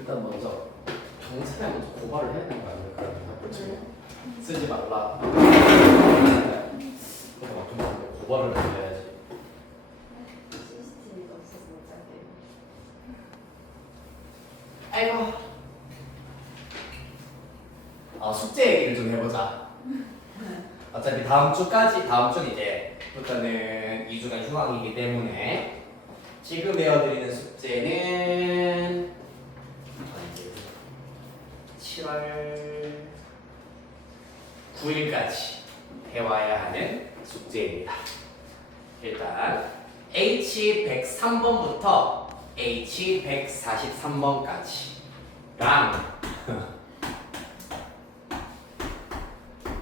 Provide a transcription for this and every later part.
일단 먼저 경찰에 먼저 고발을 해야 되는 거 아니에요? 그러면 그렇지. 쓰지 말라. 그래서 좀 고발을 해야지. CCTV가 없어서 못 살게요. 아이고. 숙제 얘기를 좀 해보자. 어차피 다음 주는 이제 일단은 2주간 휴강이기 때문에 지금 배워드리는 숙제는 7월 9일까지 해와야 하는 숙제입니다. 일단 H103번부터 H143번까지랑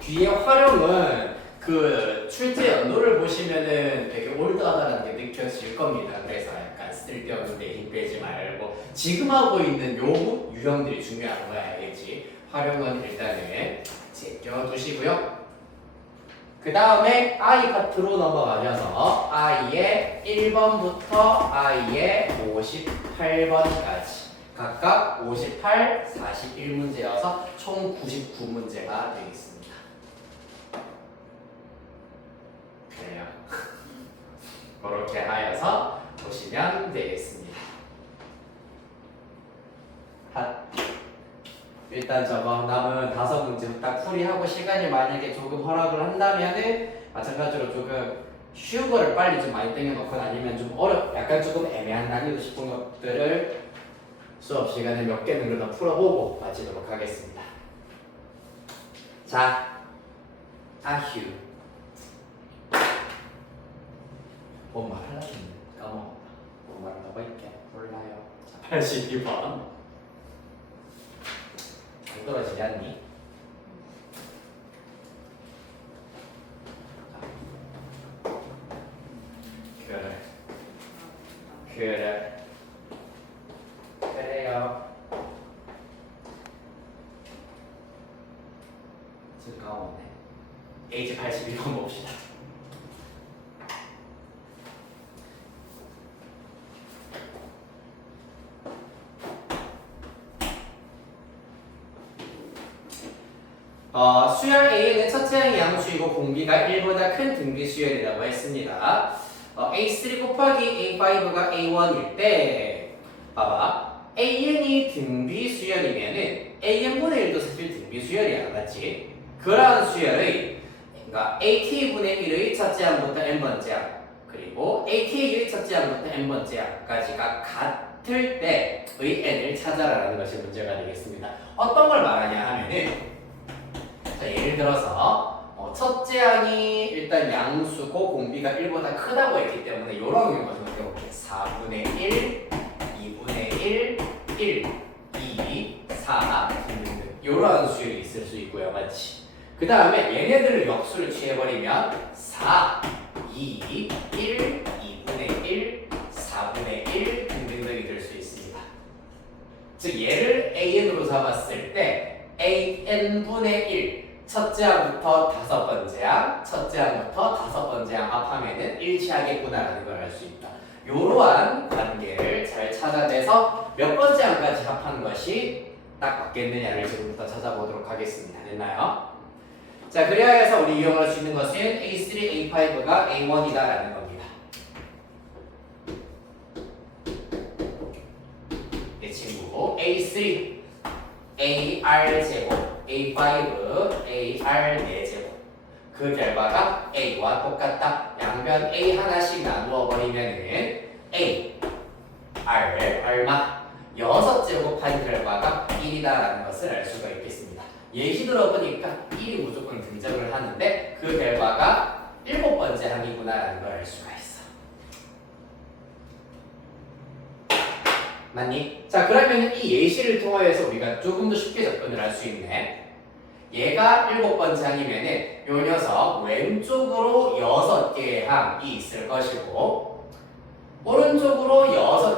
뒤에 활용은 그 출제 연도를 보시면은 되게 올드하다는 게 느껴질 겁니다. 그래서 약간 쓸데없는데 힘 빼지 말고 지금 하고 있는 요 유형들이 중요한 거야, 알겠지? 활용은 일단은 제껴두시고요. 그 다음에 I 파트로 넘어가셔서 I의 1번부터 I의 58번까지 각각 58, 41문제여서 총 99문제가 되겠습니다. 그래요. 그렇게 하여서 보시면 되겠습니다. 일단 저거 남은 5문제 딱 풀이하고 시간이 만약에 조금 허락을 한다면은 마찬가지로 조금 쉬운 거를 빨리 좀 많이 땡겨놓거나 아니면 좀 약간 조금 애매한 난이도 싶은 것들을 수업 시간에 몇 개 늘려서 풀어보고 마치도록 하겠습니다. 자, 아휴. 뭔 말을 하는데 까먹었다. 뭔 말을 하고 있게 몰라요. 자, 82번. 안 떨어지지 않니? 그래. 그래요. 지금 까먹었네. H82번 봅시다. 수열 A는 첫째 항이 양수이고 공비가 1보다 큰 등비 수열이라고 했습니다. A3 곱하기 A5가 A1일 때 봐봐. AN이 등비 수열이면은 AN분의 1도 사실 등비 수열이야, 맞지? 그러한 수열의 그러니까 AT분의 1의 첫째 항부터 n번째 항 그리고 AT의 첫째 항부터 n번째 항까지가 같을 때의 n을 찾아라라는 것이 문제가 되겠습니다. 어떤 걸 말하냐 하면은 자, 예를 들어서 첫째 항이 일단 양수고 공비가 1보다 크다고 했기 때문에 이런 경우가 좀 해볼게요. 4분의 1, 2분의 1, 1, 2, 4 등등등 이런 수열이 있을 수 있고요. 맞지? 그 다음에 얘네들을 역수를 취해버리면 4, 2, 1, 2분의 1, 4분의 1 등등등이 될 수 있습니다. 즉 얘를 AN으로 잡았을 때 AN분의 1 첫째 항부터 5번째 항, 첫째 항부터 5번째 항 합하면은 일치하겠구나라는 걸 알 수 있다. 이러한 관계를 잘 찾아내서 몇 번째 항까지 합하는 것이 딱 맞겠느냐를 지금부터 찾아보도록 하겠습니다. 됐나요? 자, 그래야 해서 우리 이용할 수 있는 것은 A3, A5가 A1이다라는 겁니다. 내 친구 A3, AR제곱 A5, AR 4제곱 그 결과가 A와 똑같다. 양변 A 하나씩 나누어 버리면은 A, R 얼마? 6제곱한 결과가 1이다라는 것을 알 수가 있겠습니다. 예시 들어보니까 1이 무조건 등장을 하는데 그 결과가 7번째 항이구나라는 걸 알 수가 있어. 맞니? 자, 그러면 이 예시를 통하여서 우리가 조금 더 쉽게 접근을 할 수 있네. 얘가 7번째 항이면은 요 녀석 왼쪽으로 6개의 항이 있을 것이고 오른쪽으로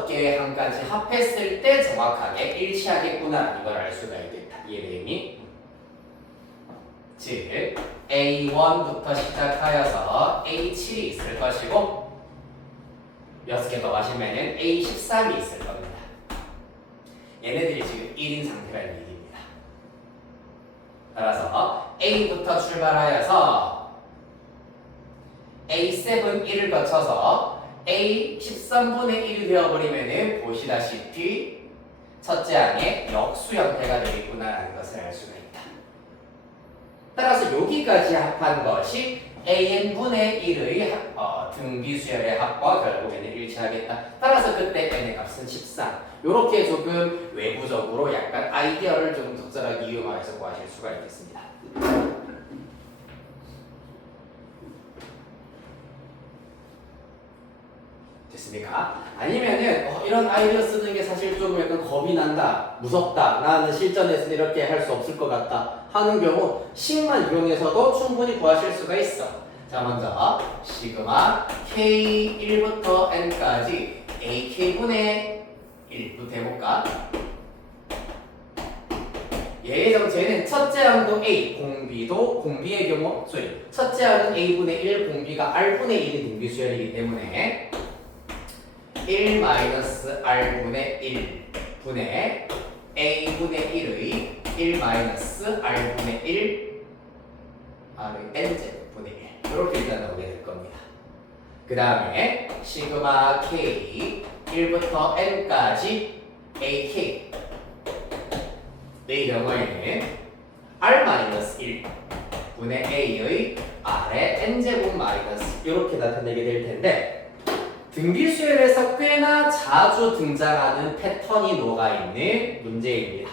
6개의 항까지 합했을 때 정확하게 일치하겠구나 이걸 알 수가 있겠다. 이해되니? 즉 A1부터 시작하여서 A7이 있을 것이고 6개 더 마시면은 A13이 있을 겁니다. 얘네들이 지금 1인 상태라는 얘기입니다. 따라서 A부터 출발하여서 A7 1을 거쳐서 A 13분의 1이 되어버리면은 보시다시피 첫째 항에 역수 형태가 되겠구나라는 것을 알 수가 있다. 따라서 여기까지 합한 것이 AN분의 1의 등비수열의 합과 결국에는 일치하겠다. 따라서 그때 n의 값은 13. 이렇게 조금 외부적으로 약간 아이디어를 좀 적절하게 이용해서 구하실 수가 있겠습니다. 됐습니까? 아니면은 이런 아이디어 쓰는 게 사실 좀 약간 겁이 난다, 무섭다, 나는 실전에서 이렇게 할 수 없을 것 같다 하는 경우 식만 이용해서도 충분히 구하실 수가 있어. 자, 먼저 시그마 k1부터 n까지 ak분의 1부터 해볼까? 얘의 정체는 첫째 항도 a, 공비의 경우 첫째 항은 a분의 1, 공비가 r분의 1인 등비수열이기 때문에 1-r분의 1분의 a분의 1의 1-r분의 1 r의 n제분의 1 이렇게 일단 나오게 될 겁니다. 그 다음에 시그마 k 1부터 n까지 ak 의 경우에는 r-1 분의 a의 r의 n제곱 마이너스 이렇게 나타내게 될 텐데 등비수열에서 꽤나 자주 등장하는 패턴이 녹아있는 문제입니다.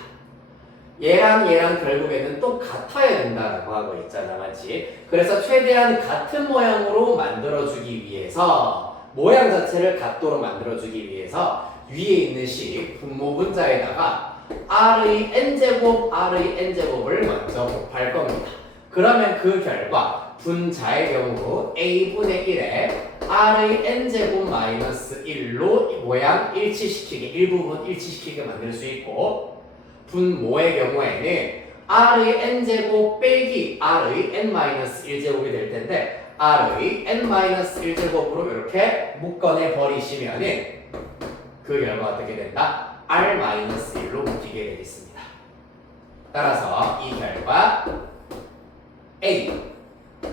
얘랑 결국에는 또 같아야 된다고 하고 있잖아, 맞지? 그래서 최대한 같은 모양으로 만들어주기 위해서 모양 자체를 같도록 만들어주기 위해서 위에 있는 식 분모분자에다가 r의 n제곱을 먼저 곱할 겁니다. 그러면 그 결과 분자의 경우 a분의 1에 r의 n제곱 마이너스 1로 모양 일부분 일치시키게 만들 수 있고 분모의 경우에는 r의 n제곱 빼기 r의 n 마이너스 1제곱이 될 텐데 r의 n 마이너스 1제곱으로 이렇게 묶어내 버리시면은 그 결과 어떻게 된다? r 마이너스 1로 묶이게 되겠습니다. 따라서 이 결과 a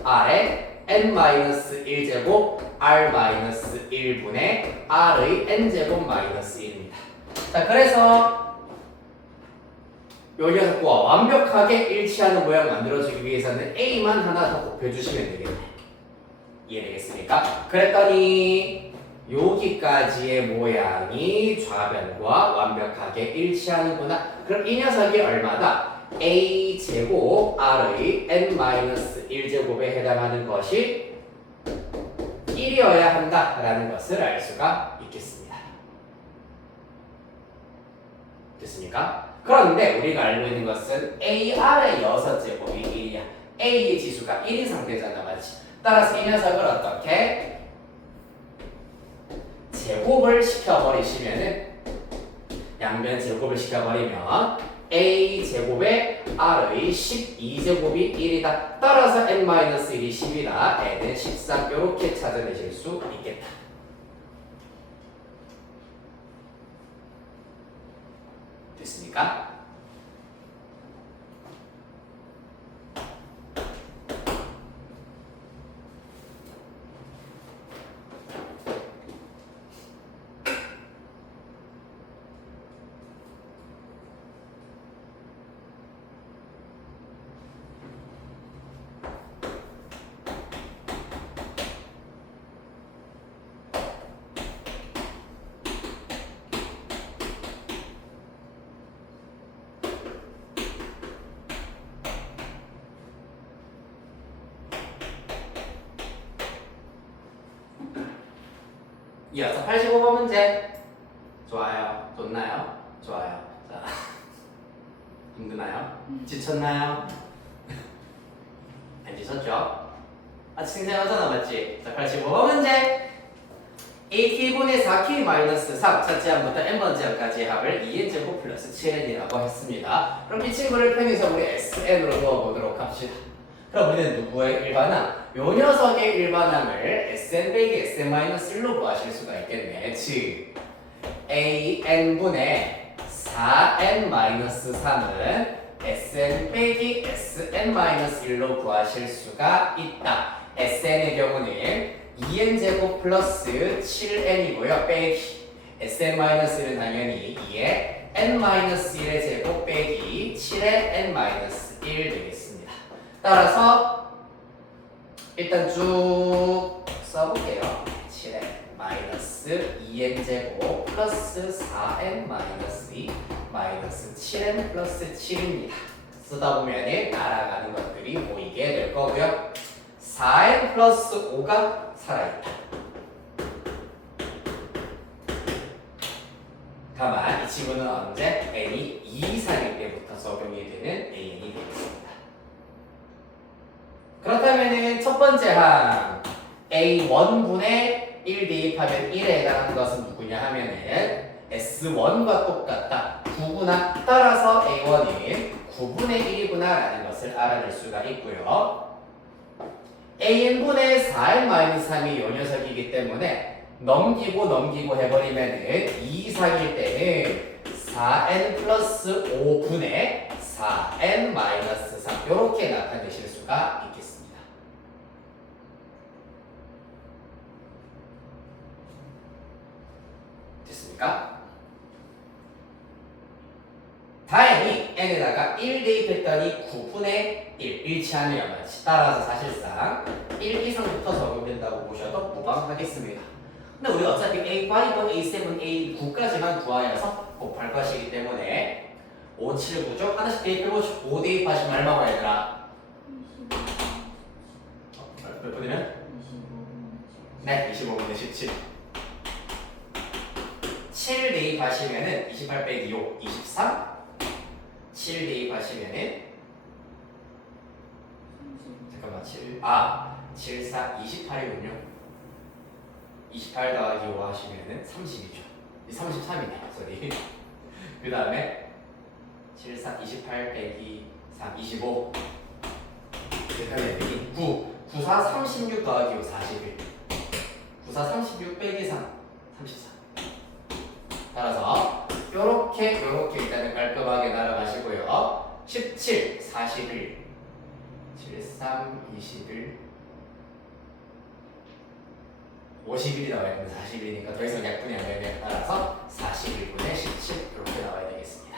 r의 n-1제곱 r-1분의 r의 n제곱 마이너스 1입니다. 자, 그래서 요 녀석과 완벽하게 일치하는 모양 만들어주기 위해서는 a만 하나 더 곱해주시면 되겠네. 이해되겠습니까? 그랬더니 여기까지의 모양이 좌변과 완벽하게 일치하는구나. 그럼 이 녀석이 얼마다? a제곱 r의 n-1제곱에 해당하는 것이 1이어야 한다라는 것을 알 수가 있겠습니다. 됐습니까? 그런데 우리가 알고 있는 것은 ar의 6제곱이 1이야. a의 지수가 1인 상태잖아, 맞지? 따라서 이 녀석을 어떻게? 제곱을 시켜버리시면은 양변 제곱을 시켜버리면 a제곱에 r의 12제곱이 1이다. 따라서 n-1이 10이다. n은 13 이렇게 찾아내실 수 있겠다. 됐습니까? 이어서 85번 문제. 좋아요. 좋나요? 좋아요. 자, 힘드나요? 지쳤나요? 안 지쳤죠? 아직 생생하잖아, 맞지? 자, 85번 문제. ak분의 4k-3 첫째 항부터 n번째 항까지 합을 2n제곱 플러스 7n이라고 했습니다. 그럼 이 친구를 편의서 우리 sn으로 넣어보도록 합시다. 그럼 우리는 누구의 일반항? 요 녀석의 일반항을 sn 빼기 sn-1로 구하실 수가 있겠네. 즉 an분의 4n-3은 Sn 빼기 Sn-1로 구하실 수가 있다. Sn의 경우는 2n제곱 플러스 7n이고요. 빼기 Sn-1는 당연히 2의 n-1의 제곱 빼기 7의 n-1 되겠습니다. 따라서 일단 쭉 써볼게요. 7의 마이너스 2n제곱 플러스 4n 마이너스 2 마이너스 7n 플러스 7입니다. 쓰다 보면 날아가는 것들이 보이게 될 거고요. 4n 플러스 5가 살아있다. 다만 이 친구는 언제 n이 2 이상일 때부터 적용이 되는 an이 되겠습니다. 그렇다면 첫 번째 항 a1분의 1 대입하면 1에 해당하는 것은 누구냐 하면은 S1과 똑같다. 9구나. 따라서 A1이 9분의 1이구나 라는 것을 알아낼 수가 있고요. AN분의 4n-3이 요 녀석이기 때문에 넘기고 해버리면은 2 이상일 때는 4n 플러스 5분의 4n-3 이렇게 나타내실 수가 있겠습니다. 됐습니까? 다행히 n에다가 1 대입했더니 9분의 1 일치하네요. 따라서 사실상 1 이상부터 적용된다고 보셔도 무방하겠습니다. 근데 우리 어차피 A5, A7, A9까지만 구하여서 곱할 것이기 때문에 5, 7, 9죠? 하나씩 대입해보시고 5 대입하시면 얼마가 얘들아? 몇 분이면? 네, 25분의 17 7 대입하시면은 28 빼기 6, 23 7 대입하시면은 잠깐만 7, 4, 28이군요 28 더하기 5 하시면은 30이죠 33이네요 소리 그 다음에 7, 4, 28 빼기 3, 25 그 다음에 9, 9, 4, 36 더하기 5, 41 9, 4, 36 빼기 3, 34 따라서 요렇게 일단은 깔끔하게 날아가시고요. 17, 41, 7, 3, 21, 51이 나와야 되는데 41이니까 더 이상 약분이 안 되는 따라서 41분의 17 이렇게 나와야 되겠습니다.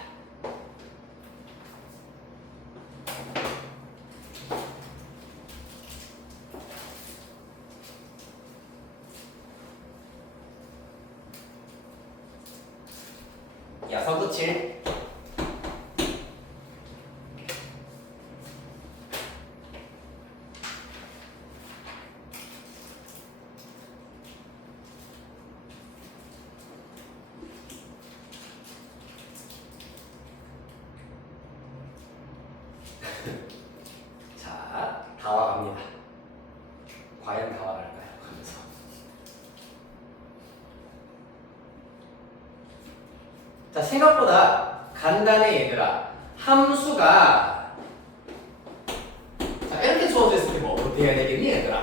야서구 7 자, 다 와갑니다. 과연 다 와갈까요? 하면서 자, 생각보다 간단해 얘들아. 함수가 자, 이렇게 주어져 있을 때 뭐로 돼야 되겠니 얘들아?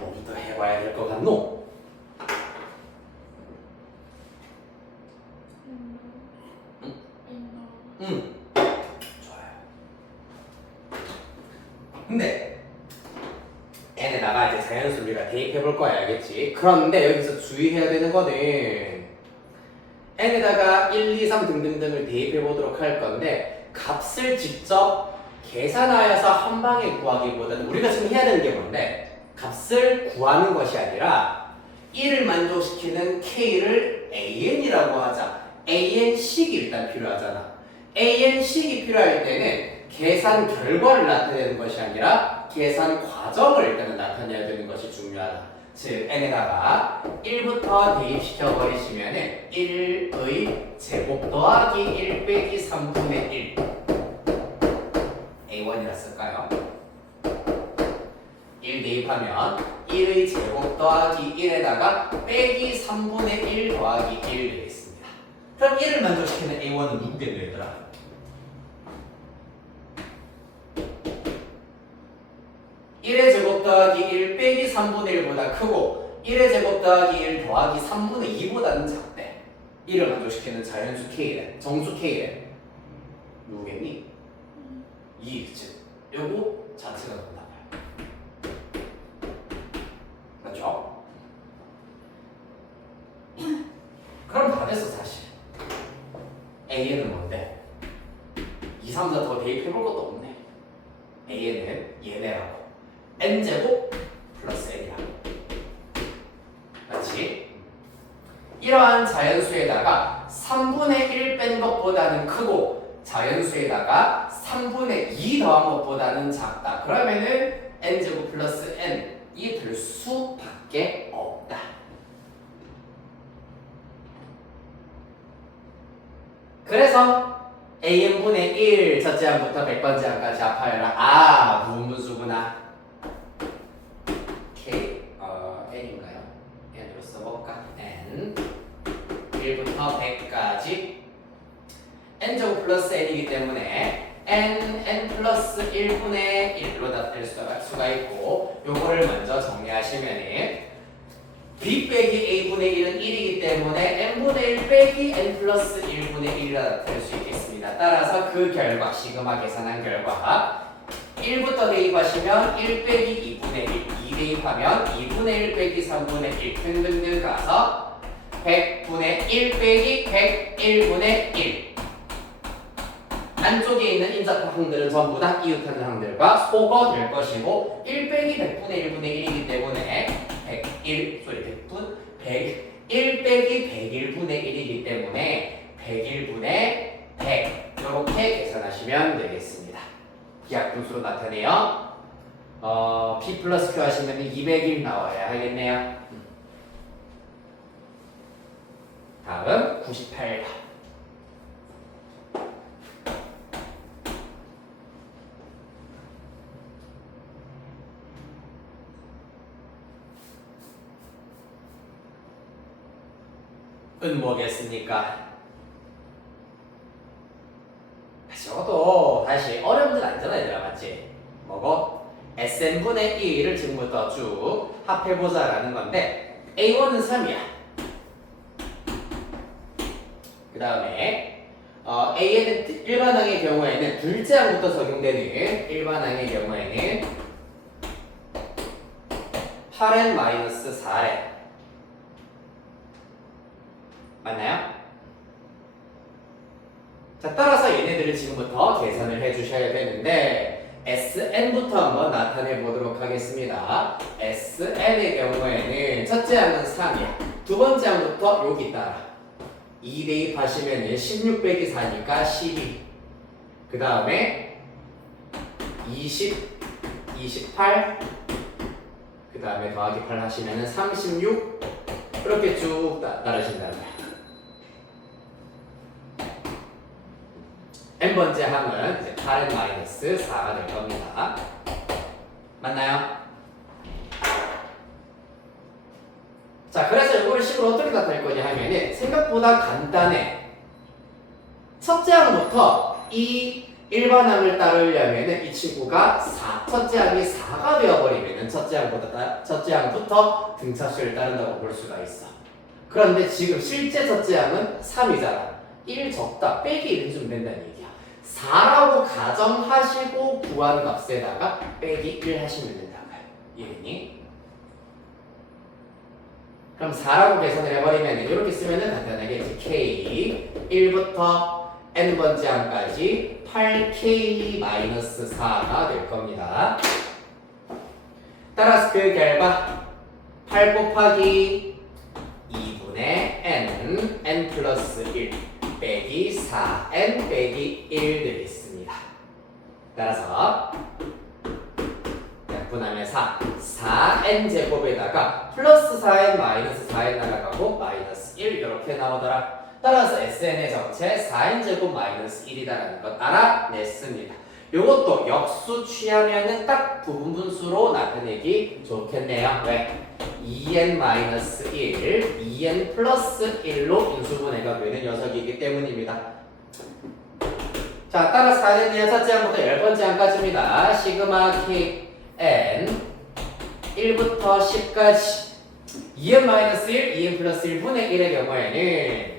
뭐부터 해봐야 될 것 같노? 좋아요. 근데 n에다가 이제 자연수 우리가 대입해 볼 거야 알겠지? 그런데 여기서 주의해야 되는 거는 n에다가 1, 2, 3 등등등을 대입해 보도록 할 건데 값을 직접 계산하여서 한 방에 구하기보다는 우리가 지금 해야 되는 게 뭔데 값을 구하는 것이 아니라 1을 만족시키는 k를 an이라고 하자. an식이 일단 필요하잖아. an식이 필요할 때는 계산 결과를 나타내는 것이 아니라 계산 과정을 일단은 나타내야 되는 것이 중요하다. 즉 n에다가 1부터 대입시켜 버리시면은 1의 제곱 더하기 1 빼기 3분의 1 a1이라 쓸까요? 1 대입하면 1의 제곱 더하기 1에다가 빼기 3분의 1 더하기 1 되겠습니다. 그럼 1을 만족시키는 a1은 누구겠노 얘들아? 1의 제곱 더하기 1 빼기 3분의 1보다 크고 1의 제곱 더하기 1 더하기 3분의 2보다는 작대. 이를 만족시키는 자연수 K래, 정수 K래. 누구겠니? 2, 즉 요거 자체가 정답이야. 맞죠? 그럼 다 됐어 사실. A는 뭔데? 2, 3, 4 더 대입해볼 것도 없네. A는 얘네라고. N제곱 플러스 N이라고. 맞지? 이러한 자연수에다가 3분의 1 뺀 것보다는 크고 자연수에다가 3분의 2 더한 것보다는 작다. 그러면은 N제곱 플러스 N이 될 수밖에 없다. 그래서 AN분의 1 첫째 항부터 100번째 항까지 합하여라. 아, 무분수구나. K, N인가요? N으로 써볼까? N 1부터 100까지 N제곱 플러스 N이기 때문에 N 플러스 1분의 1로 다 될 수가 있고 요거를 먼저 정리하시면은 B 빼기 A분의 1은 1이기 때문에 N분의 1 빼기 N 플러스 1분의 1이라 나타낼 수 있겠습니다. 따라서 그 결과, 시그마 계산한 결과 1부터 대입하시면 1 빼기 2분의 1, 2 대입하면 2분의 1 빼기 3분의 1 등등등 가서 100분의 1 빼기 101분의 1 안쪽에 있는 인접항들은 전부 다 이웃하는 항들과 소거 될 것이고 1 빼기 100분의 1분의 1이기 때문에 100, 1 빼기 100일분의 1이기 때문에 100일분의 100 이렇게 계산하시면 되겠습니다. 비약분수로 나타내요. P 플러스 Q 하시면 200일 나와야 하겠네요. 다음 98번. 은 뭐겠습니까? 저도 다시 어려운 건 아니잖아 얘들아, 맞지? 뭐고? SN분의 1을 지금부터 쭉 합해보자 라는 건데 A1은 3이야. 그 다음에 A에는 일반항의 경우에는 둘째 항부터 적용되는 일반항의 경우에는 8n-4n 맞나요? 자, 따라서 얘네들을 지금부터 계산을 해주셔야 되는데 SN부터 한번 나타내 보도록 하겠습니다. SN의 경우에는 첫째 항은 3이야. 두 번째 항부터 여기 따라 2 대입하시면 16 빼기 4니까 12. 그 다음에 20, 28. 그 다음에 더하기 8 하시면 36. 이렇게 쭉 따르신다는 거야. n번째 항은 이제 8n-4가 될 겁니다. 맞나요? 자, 그래서 이걸 식으로 어떻게 나타낼 거냐 하면은 생각보다 간단해. 첫째 항부터 이 일반항을 따르려면은 이 친구가 4, 첫째 항이 4가 되어버리면은 첫째 항부터 등차수를 따른다고 볼 수가 있어. 그런데 지금 실제 첫째 항은 3이잖아. 1 적다, 빼기 1 해주면 된다는 얘기야. 4라고 가정하시고 구한 값에다가 빼기 1 하시면 된다고요. 이해했니? 그럼 4라고 계산을 해버리면 이렇게 쓰면은 간단하게 이제 K 1부터 n번째 항까지 8K-4가 될 겁니다. 따라서 그 결과 8 곱하기 2분의 n 플러스 1 빼기 4n 빼기 1 되겠습니다. 따라서 약분하면 4n 제곱에다가 플러스 4n 마이너스 4n 날아가고 마이너스 1 이렇게 나오더라. 따라서 SN의 정체 4n 제곱 마이너스 1이다라는 것 알아냈습니다. 요것도 역수 취하면은 딱 부분분수로 나타내기 좋겠네요. 왜? 2n 마이너스 1, 2n 플러스 1로 인수분해가 되는 녀석이기 때문입니다. 자, 따라서 4n의 첫째 항부터 10번째 항까지입니다. 시그마 k n 1부터 10까지 2n-1, 2n 플러스 1분의 1의 경우에는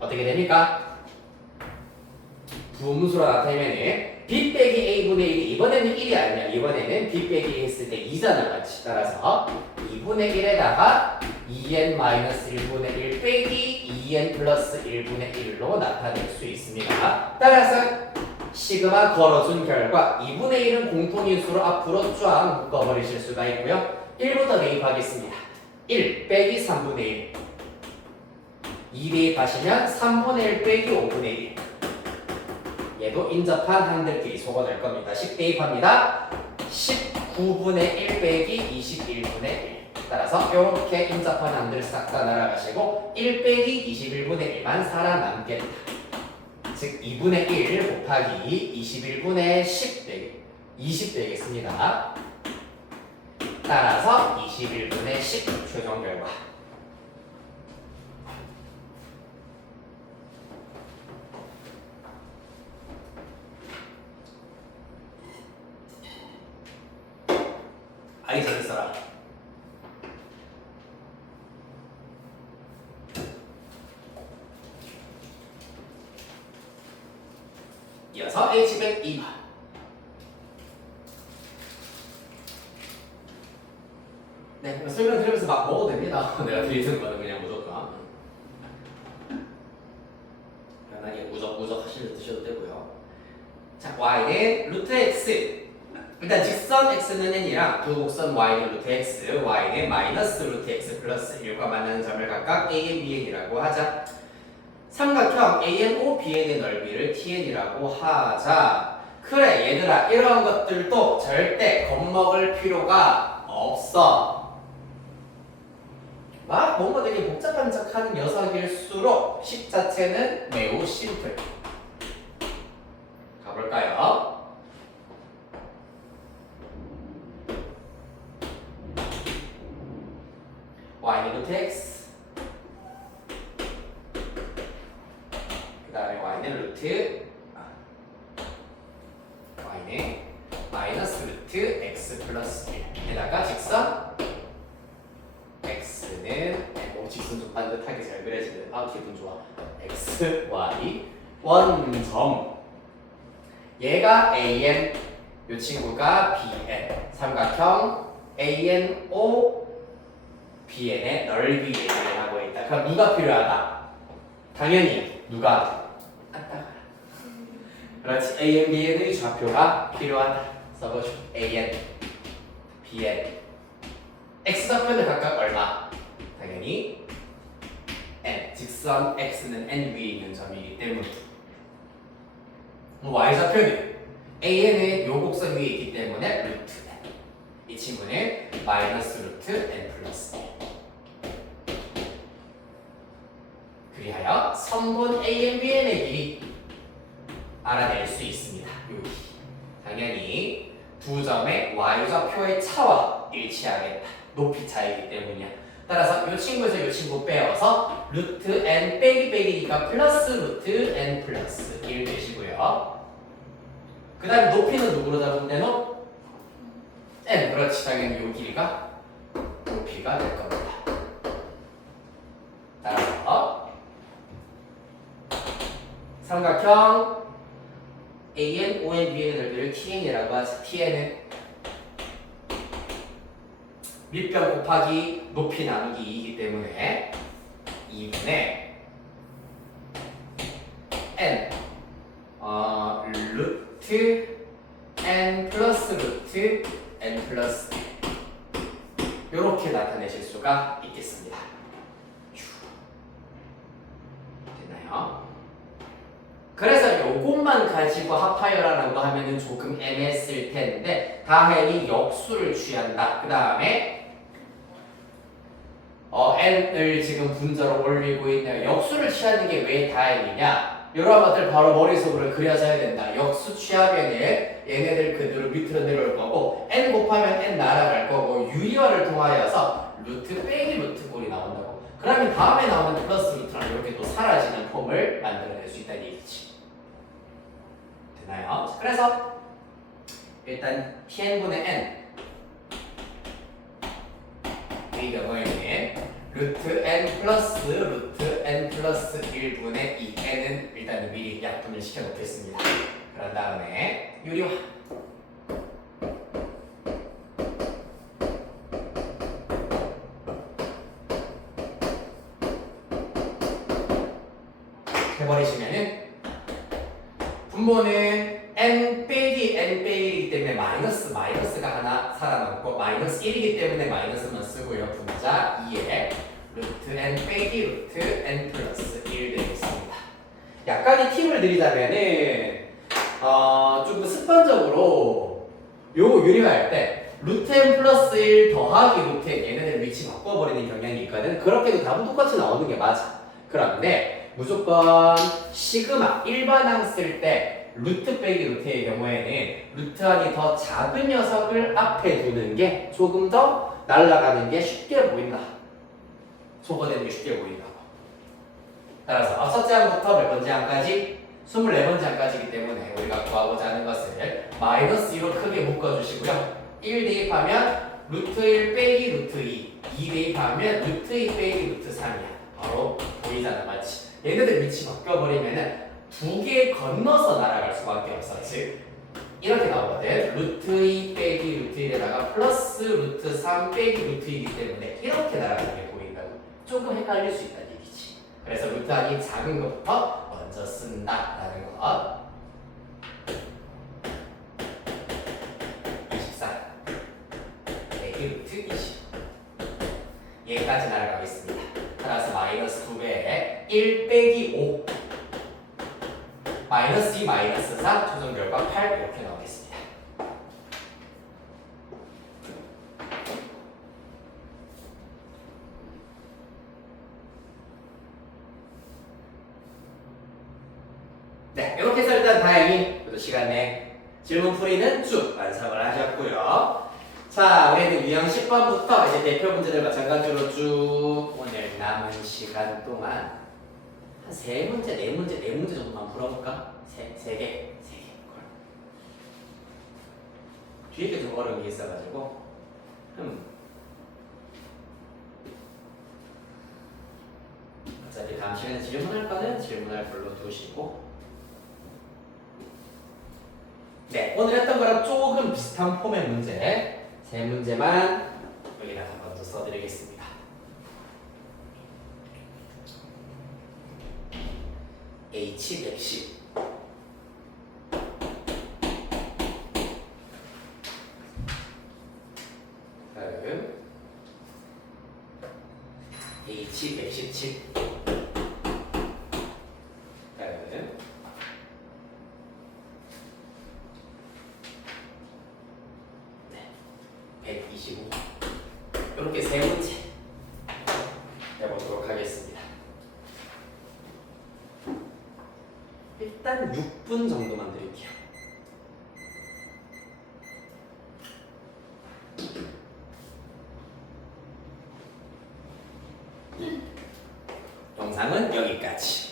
어떻게 됩니까? 부음수로 나타내면은 b 빼기 a분의 1이 이번에는 1이 아니야. 이번에는 b 빼기 a 했을 때 2잖아. 같이. 따라서 2분의 1에다가 2n-1분의 1 빼기 2n 플러스 1분의 1로 나타낼 수 있습니다. 따라서 시그마 걸어준 결과 2분의 1은 공통인수로 앞으로 쫙 묶어버리실 수가 있고요. 1부터 대입하겠습니다. 1 빼기 3분의 1 2 대입하시면 3분의 1 빼기 5분의 1 얘도 인접한 항들끼리 속어낼 겁니다. 10 대입합니다. 19분의 1 빼기 21분의 1 따라서 이렇게 인접한 항들 싹 다 날아가시고 1 빼기 21분의 1만 살아남겠다. 즉 2분의 1 곱하기 21분의 10 빼기 20 되겠습니다. 따라서 21분의 10 최종 결과 아이 잘 써라. 이어서 H102번. 네, 설명 들으면서 막 먹어도 됩니다. 내가 드리는 거는 그냥 무조건 편하게 우적우적 드셔도 되고요. 자, y는 루트 x. 일단 직선 x는 n이랑 두 곡선 y는 루트 x, y는 마이너스 루트 x 플러스 1과 만나는 점을 각각 a, b, n이라고 하자. 삼각형 ANO, BN의 넓이를 TN이라고 하자. 그래 얘들아 이런 것들도 절대 겁먹을 필요가 없어. 막 뭔가 되게 복잡한 척하는 녀석일수록 식 자체는 매우 심플. 가볼까요? y는 루트 x 그 다음에 y는 루트 y는 마이너스 루트 x 플러스 1에다가 직선 x는 직선 좀 반듯하게 잘 그려지는 기분 좋아. x, y 원점 얘가 an 요 친구가 bn 삼각형 ANO BN의 넓이 얘기를 하고 있다. 그럼 누가 필요하다? 당연히 누가? 그렇지. AN, BN의 좌표가 필요하다. 써보죠. AN, BN X좌표는 각각 얼마? 당연히 N. 직선 X는 N 위에 있는 점이기 때문에 Y좌표는 AN의 요 곡선 위에 있기 때문에 루트 N. 이 친구는 마이너스 루트 N 플러스 1. 그리하여 선분 AN, BN의 길이 알아낼 수 있습니다. 여기 당연히 두 점의 y좌표의 차와 일치하겠다. 높이 차이기 때문이야. 따라서 이 친구에서 이 친구 빼어서 루트 n 빼기 빼기니까 플러스 루트 n 플러스 1 되시고요. 그 다음에 높이는 누구로 잡으면 되노? n. 그렇지. 당연히 이 길이가 높이가 될 겁니다. 따라서 삼각형 AN, ON, BN의 넓이를 TN이라고 하죠. TN은 밑변 곱하기 높이 나누기 2이기 때문에 2분의 N 루트 N 플러스 루트 N 플러스 이렇게 나타내실 수가 있겠습니다. 됐나요? 그래서 요것만 가지고 합하여라라고 하면은 조금 애매했을 텐데 다행히 역수를 취한다. 그 다음에 n을 지금 분자로 올리고 있네요. 역수를 취하는 게 왜 다행이냐? 이런 것들 바로 머릿속으로 그려져야 된다. 역수 취하면은 얘네들 그대로 밑으로 내려올 거고 n 곱하면 n 날아갈 거고 유리화를 통하여서 루트 빼기 루트 꼴이 나온다고. 그러면 다음에 나오는 플러스 루트랑 이렇게 또 사라지는 폼을 만들어낼 수 있다는 얘기지. 되나요? 그래서 일단 tn분의 n 이 경우에는 루트 n 플러스 1분의 2 n은 일단 미리 약분을 시켜 놓겠습니다. 그런 다음에 유리화 해버리시면은 분모는 n 빼기 n이기 때문에 마이너스가 하나 살아남고 마이너스 1이기 때문에 마이너스만 쓰고요. 분자 2에 루트 n 빼기 루트 n 플러스 1 되겠습니다. 약간의 팁을 드리자면은 좀 습관적으로 요거 유리화할 때 루트 n 플러스 1 더하기 루트 n 얘네들 위치 바꿔버리는 경향이 있거든. 그렇게도 답은 똑같이 나오는 게 맞아. 그런데 무조건 시그마 일반항 쓸 때 루트 빼기 루트의 경우에는 루트 안이 더 작은 녀석을 앞에 두는 게 조금 더 날아가는 게 쉽게 보인다. 소거되는 게 쉽게 보인다. 따라서 앞서째 항부터 몇 번째 항까지 24번째 항까지이기 때문에 우리가 구하고자 하는 것을 마이너스 2로 크게 묶어주시고요. 1 대입하면 루트 1 빼기 루트 2 대입하면 루트 2 빼기 루트 3이야. 바로 보이잖아, 맞지? 얘네들 위치 바뀌어버리면은 두 개 건너서 날아갈 수밖에 없어. 즉 이렇게 나오거든. 루트 2 빼기 루트 1에다가 플러스 루트 3 빼기 루트 2이기 때문에 이렇게 날아가는 게 보인다고. 조금 헷갈릴 수 있다는 얘기지. 그래서 루트 안이 작은 것부터 먼저 쓴다라는 것. 24 빼기 루트 20 얘까지 날아가겠습니다. 따라서 마이너스 2배에 1 빼기 5 마이너스 2 마이너스 4 최종 결과 8 이렇게 나오겠습니다. 네, 이렇게 해서 일단 다행히 그래도 시간 내 질문풀이는 쭉 완성을 하셨고요. 자, 우리는 유형 10번부터 이제 대표 문제들 마찬가지로 쭉 오늘 남은 시간 동안 한 3문제, 4문제 정도만 풀어볼까? 3개. 뒤에 게 좀 어려운 게 있어가지고 어차피 다음 시간에 질문할 거는 질문할 걸로 두시고 네, 오늘 했던 거랑 조금 비슷한 폼의 문제 3문제만 여기다가 먼저 써드리겠습니다. H110 다음 H117 다음 네, 125 이렇게 3문제 해보도록 하겠습니다. 일단 6분 정도만 드릴게요. 영상은 여기까지.